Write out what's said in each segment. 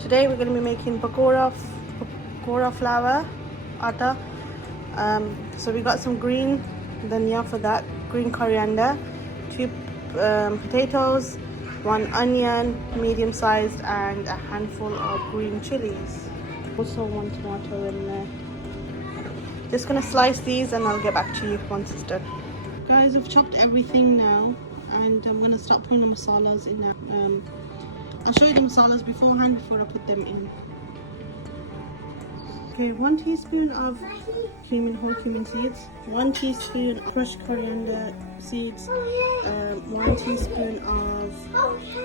Today we're going to be making pakora flour, atta. So we got some green dhania for that, green coriander, 2 potatoes, 1 onion, medium sized, and a handful of green chilies. Also 1 tomato in there. Just gonna slice these and I'll get back to you once it's done. Guys, I've chopped everything now and I'm gonna start putting the masalas in now. I'll show you the masalas beforehand before I put them in. Okay, 1 teaspoon of whole cumin seeds, 1 teaspoon of crushed coriander seeds, 1 teaspoon of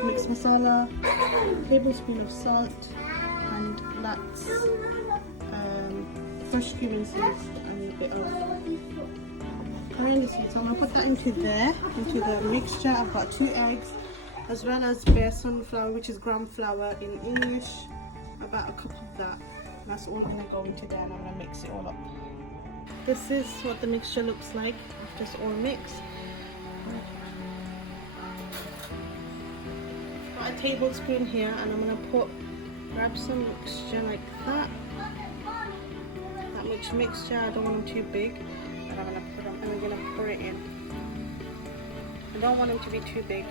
mixed masala, a tablespoon of salt, and that's crushed cumin seeds and a bit of coriander seeds. So I'm going to put that into the mixture. I've got 2 eggs, as well as bare sunflower, which is gram flour in English, about a cup of that. That's all going to go into there and I'm going to mix it all up. This is what the mixture looks like after it's all mixed. Got a tablespoon here and I'm going to grab some mixture like that. That much mixture, I don't want them too big, but I'm going to pour it in. I don't want them to be too big,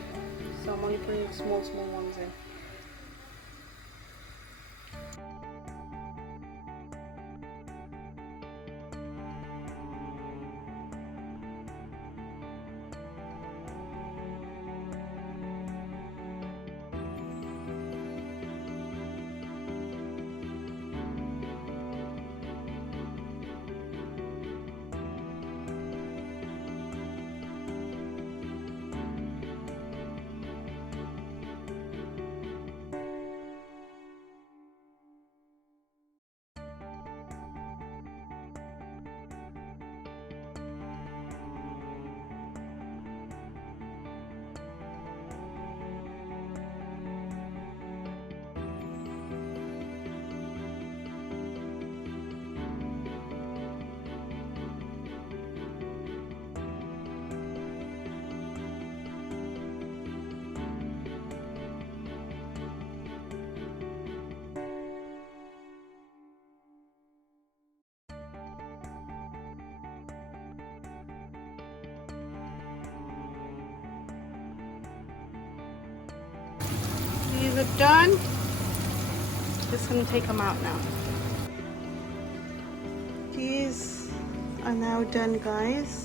so I'm only putting small ones in. These are done. Just going to take them out now. These are now done, guys.